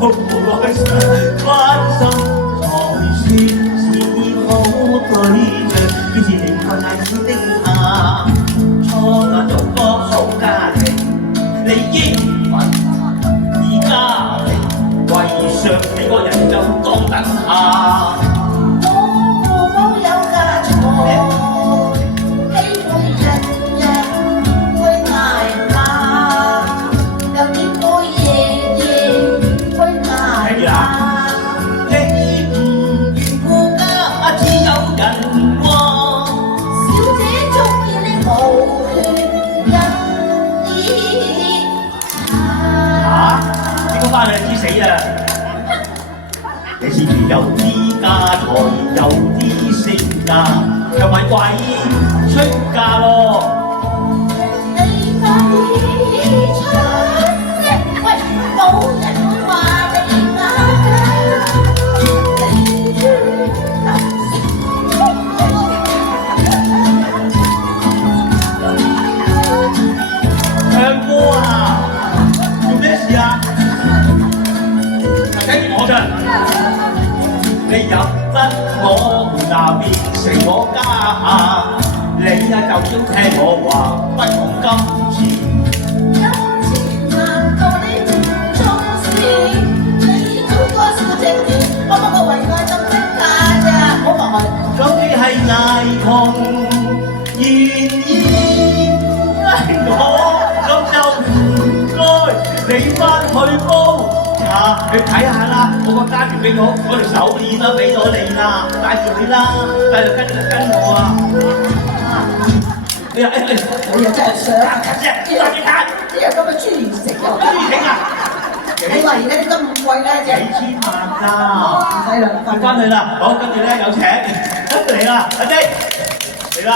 無來關心才算是好對象，於是你困難小的他，初眼做個好家庭，你應份而家庭，為上你個人就高等下。翻去知死啊！你似乎有啲家財，有啲性格，又咪鬼出嫁咯！你快啲出聲！喂，冇人會話你假唱歌啊！做咩事啊？我啫，你入得我那變成我家，你啊就要聽我話，不講今次。難道你唔重視？你做個小姐姐，我為愛就識嫁咋，好妨礙。咁你係捱窮，然我咁就唔該你返去煲。你睇下啦，我個家團俾我條手鏈都俾咗你啦，帶住你啦，帶住跟我啊！你又真係想呢個幾單？呢有咁嘅豬年食又豬頸啊！你話而家啲金咁貴咧，幾千萬㗎！唔使啦，翻去啦，好，跟住咧有請嚟啦，阿姐嚟啦！